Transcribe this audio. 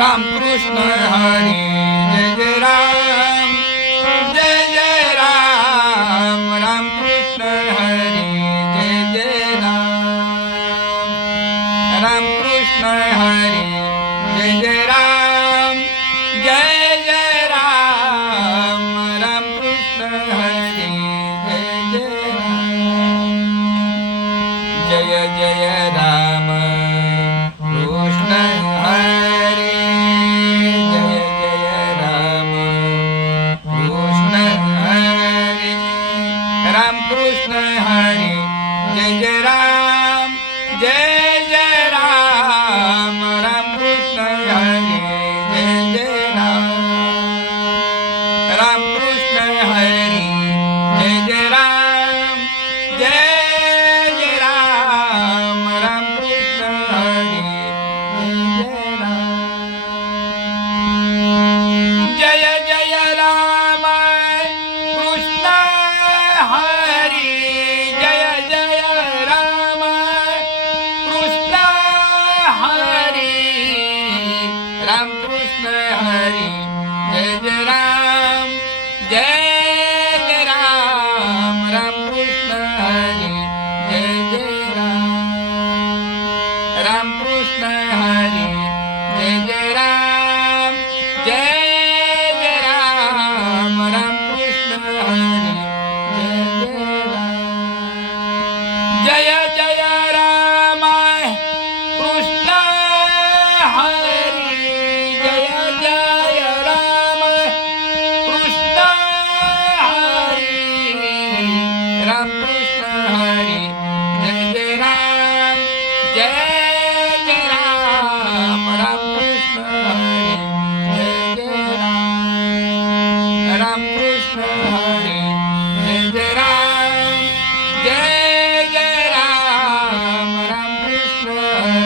Ram Krishna Hari Jai Jai Ram Jai Jai Ram Ram Krishna Hari Jai Jai Ram Ram Krishna Hari Jai Jai Ram Jai Jai Ram Ram Krishna Hari Jai Jai Ram Jai Jai Ram Krishna Hari Jai Jai Ram Krishna Hari Ram Krishna Hari Jai Jai Ram Jai Jai Ram Ram Krishna Hari Jai Jai Ram Ram Krishna Hari Jai Jai Ram Jai Jai Ram Ram Krishna Hari Jai Jai Ram Jai Jai Ram Krishna Hari Jai Jai Ram Krishna Hari Ram Krishna Hari Jai Jai Ram Jai Jai Ram Ram Krishna Hari Jai Jai Ram Ram Krishna Hari Jai Jai Ram Jai Jai Ram Ram Krishna Hari Jai Jai Ram Jai Jai Ram Krishna Hari Jai Jai Ram Krishna Hari Ram Krishna Hari Jai Jai Ram Jai Jai Ram Ram Krishna Hari Jai Jai Ram Ram Krishna Hari Jai Jai Ram Jai Jai Ram Ram Krishna Hari